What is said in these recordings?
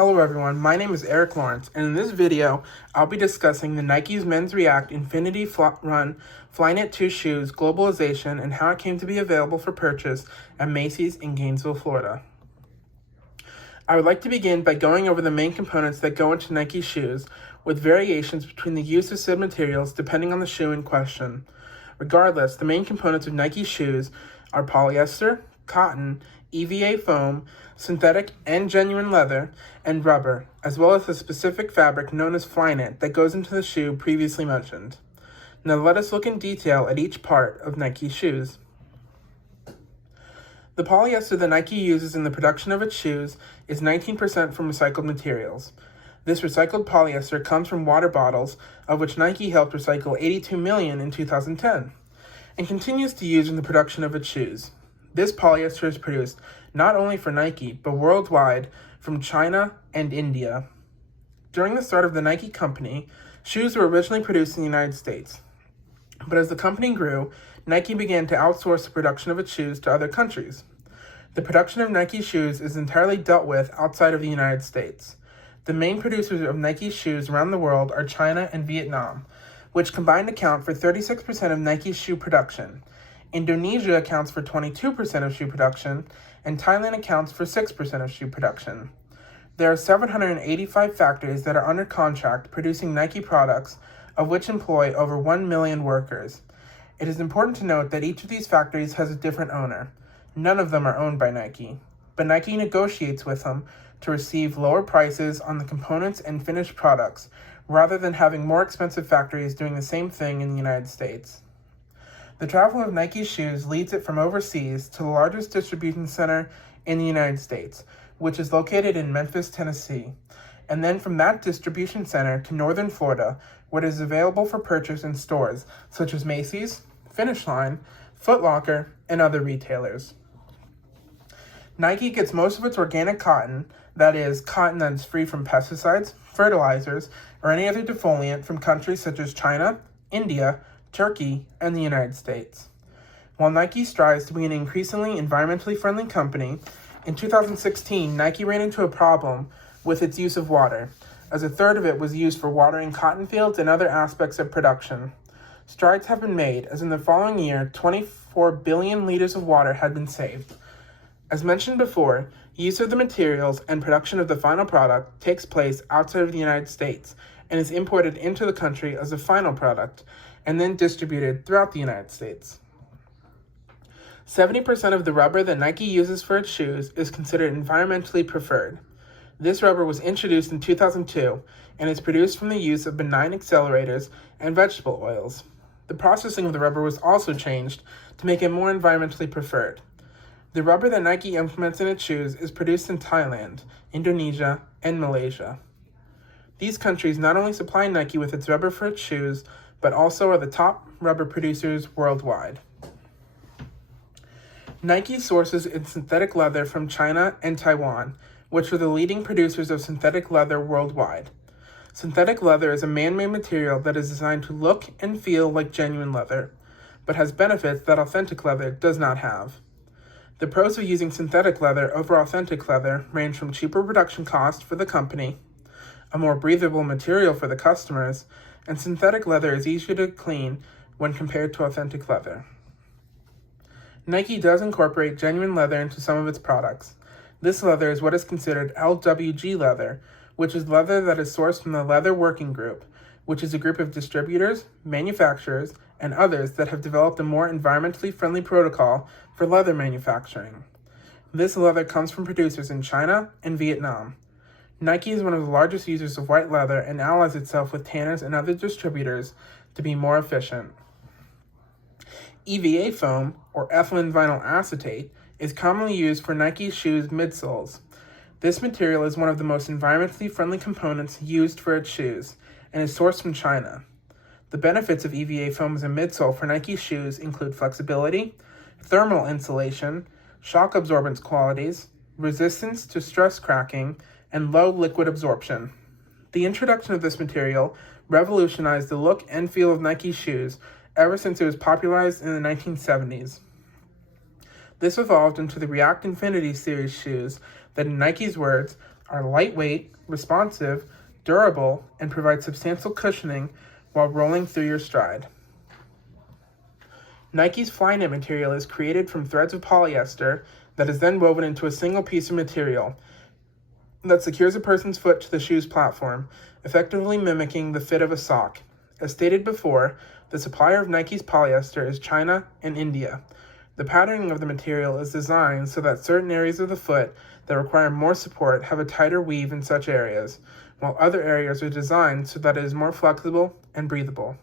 Hello everyone, my name is Eric Lawrence, and in this video, I'll be discussing the Nike's Men's React Infinity Run Flyknit 2 shoes globalization and how it came to be available for purchase at Macy's in Gainesville, Florida. I would like to begin by going over the main components that go into Nike shoes, with variations between the use of said materials depending on the shoe in question. Regardless, the main components of Nike shoes are polyester, cotton, EVA foam, synthetic and genuine leather, and rubber, as well as a specific fabric known as Flyknit that goes into the shoe previously mentioned. Now let us look in detail at each part of Nike's shoes. The polyester that Nike uses in the production of its shoes is 19% from recycled materials. This recycled polyester comes from water bottles, of which Nike helped recycle 82 million in 2010, and continues to use in the production of its shoes. This polyester is produced not only for Nike, but worldwide from China and India. During the start of the Nike company, shoes were originally produced in the United States. But as the company grew, Nike began to outsource the production of its shoes to other countries. The production of Nike shoes is entirely dealt with outside of the United States. The main producers of Nike shoes around the world are China and Vietnam, which combined account for 36% of Nike's shoe production. Indonesia accounts for 22% of shoe production, and Thailand accounts for 6% of shoe production. There are 785 factories that are under contract producing Nike products, of which employ over 1 million workers. It is important to note that each of these factories has a different owner. None of them are owned by Nike, but Nike negotiates with them to receive lower prices on the components and finished products, rather than having more expensive factories doing the same thing in the United States. The travel of Nike shoes leads it from overseas to the largest distribution center in the United States, which is located in Memphis, Tennessee, and then from that distribution center to northern Florida, where it is available for purchase in stores such as Macy's, Finish Line, Foot Locker, and other retailers. Nike gets most of its organic cotton, that is, cotton that is free from pesticides, fertilizers, or any other defoliant from countries such as China, India, Turkey, and the United States. While Nike strives to be an increasingly environmentally friendly company, in 2016, Nike ran into a problem with its use of water, as a third of it was used for watering cotton fields and other aspects of production. Strides have been made, as in the following year, 24 billion liters of water had been saved. As mentioned before, use of the materials and production of the final product takes place outside of the United States and is imported into the country as a final product, and then distributed throughout the United States. 70% of the rubber that Nike uses for its shoes is considered environmentally preferred. This rubber was introduced in 2002 and is produced from the use of benign accelerators and vegetable oils. The processing of the rubber was also changed to make it more environmentally preferred. The rubber that Nike implements in its shoes is produced in Thailand, Indonesia, and Malaysia. These countries not only supply Nike with its rubber for its shoes, but also are the top rubber producers worldwide. Nike sources its synthetic leather from China and Taiwan, which are the leading producers of synthetic leather worldwide. Synthetic leather is a man-made material that is designed to look and feel like genuine leather, but has benefits that authentic leather does not have. The pros of using synthetic leather over authentic leather range from cheaper production costs for the company, a more breathable material for the customers, and synthetic leather is easier to clean when compared to authentic leather. Nike does incorporate genuine leather into some of its products. This leather is what is considered LWG leather, which is leather that is sourced from the Leather Working Group, which is a group of distributors, manufacturers, and others that have developed a more environmentally friendly protocol for leather manufacturing. This leather comes from producers in China and Vietnam. Nike is one of the largest users of white leather and allies itself with tanners and other distributors to be more efficient. EVA foam, or ethylene vinyl acetate, is commonly used for Nike shoes midsoles. This material is one of the most environmentally friendly components used for its shoes and is sourced from China. The benefits of EVA foam as a midsole for Nike shoes include flexibility, thermal insulation, shock absorbance qualities, resistance to stress cracking, and low liquid absorption. The introduction of this material revolutionized the look and feel of Nike shoes ever since it was popularized in the 1970s. This evolved into the React Infinity series shoes that, in Nike's words, are lightweight, responsive, durable, and provide substantial cushioning while rolling through your stride. Nike's Flyknit material is created from threads of polyester that is then woven into a single piece of material that secures a person's foot to the shoe's platform, effectively mimicking the fit of a sock. As stated before, the supplier of Nike's polyester is China and India. The patterning of the material is designed so that certain areas of the foot that require more support have a tighter weave in such areas, while other areas are designed so that it is more flexible and breathable.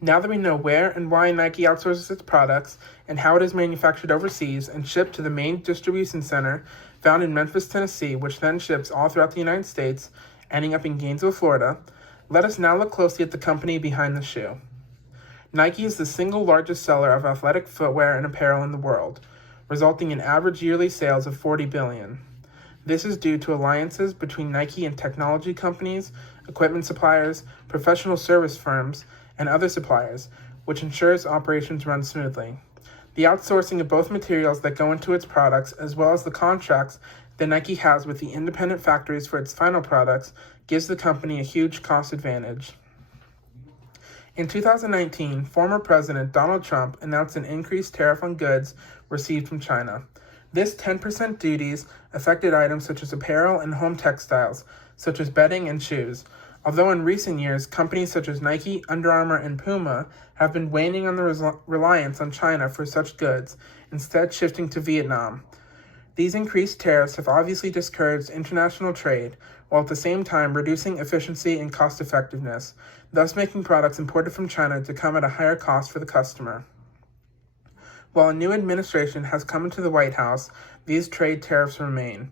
Now that we know where and why Nike outsources its products and how it is manufactured overseas and shipped to the main distribution center found in Memphis, Tennessee, which then ships all throughout the United States, ending up in Gainesville, Florida, let us now look closely at the company behind the shoe. Nike is the single largest seller of athletic footwear and apparel in the world, resulting in average yearly sales of $40 billion. This is due to alliances between Nike and technology companies, equipment suppliers, professional service firms, and other suppliers, which ensures operations run smoothly. The outsourcing of both materials that go into its products, as well as the contracts that Nike has with the independent factories for its final products, gives the company a huge cost advantage. In 2019, former President Donald Trump announced an increased tariff on goods received from China. This 10% duties affected items such as apparel and home textiles, such as bedding and shoes. Although in recent years, companies such as Nike, Under Armour, and Puma have been waning on the reliance on China for such goods, instead shifting to Vietnam. These increased tariffs have obviously discouraged international trade, while at the same time reducing efficiency and cost effectiveness, thus making products imported from China to come at a higher cost for the customer. While a new administration has come into the White House, these trade tariffs remain.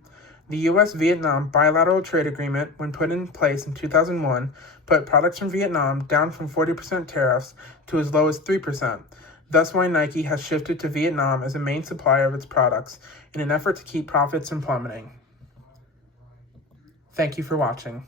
The U.S.-Vietnam bilateral trade agreement, when put in place in 2001, put products from Vietnam down from 40% tariffs to as low as 3%. Thus why Nike has shifted to Vietnam as a main supplier of its products in an effort to keep profits from plummeting. Thank you for watching.